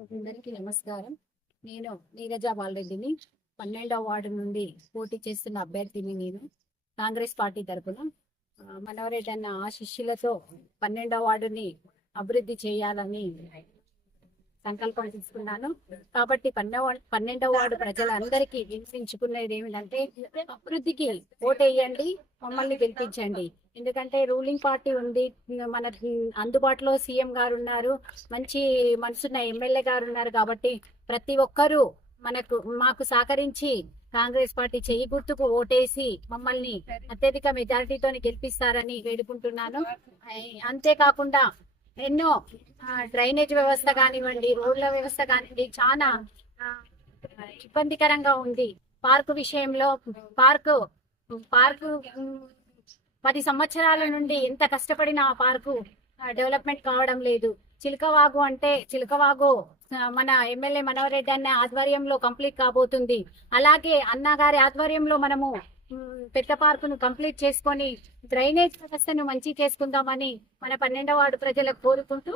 అందరికీ నమస్కారం. నేను నీరజ బాలరెడ్డిని. పన్నెండవ వార్డు నుండి పోటీ చేస్తున్న అభ్యర్థిని నేను. కాంగ్రెస్ పార్టీ తరఫున ఆ, మనవరెడ్డి అన్న ఆశిష్యులతో పన్నెండవ వార్డుని అభివృద్ధి చేయాలని సంకల్పం తీసుకున్నాను. కాబట్టి పన్నెండవ పన్నెండవ వార్డు ప్రజలందరికీ వినిపించుకునేది ఏమిటంటే అభివృద్ధికి ఓటేయండి మమ్మల్ని గెలిపించండి. ఎందుకంటే రూలింగ్ పార్టీ ఉంది మన అందుబాటులో సీఎం గారు ఉన్నారు మంచి మనసున్న ఎమ్మెల్యే గారు ఉన్నారు కాబట్టి ప్రతి ఒక్కరూ మనకు మాకు సహకరించి కాంగ్రెస్ పార్టీ చెయ్యి గుర్తుకు ఓటేసి మమ్మల్ని అత్యధిక మెజారిటీతో గెలిపిస్తారని వేడుకుంటున్నాను. అంతేకాకుండా ఎన్నో డ్రైనేజ్ వ్యవస్థ కానివ్వండి రోడ్ల వ్యవస్థ కానివ్వండి చాలా ఇబ్బందికరంగా ఉంది. పార్కు విషయంలో పార్కు పార్కు పది సంవత్సరాల నుండి ఎంత కష్టపడిన ఆ పార్కు డెవలప్మెంట్ కావడం లేదు. చిలకవాగు అంటే చిలకవాగు మన ఎమ్మెల్యే మనవరెడ్డి అన్న ఆధ్వర్యంలో కంప్లీట్ కాబోతుంది. అలాగే అన్నగారి ఆధ్వర్యంలో మనము పెద్ద పార్కును కంప్లీట్ చేసుకొని డ్రైనేజ్ వ్యవస్థను మంచి చేసుకుందామని మన పన్నెండవ వార్డు ప్రజలకు కోరుకుంటూ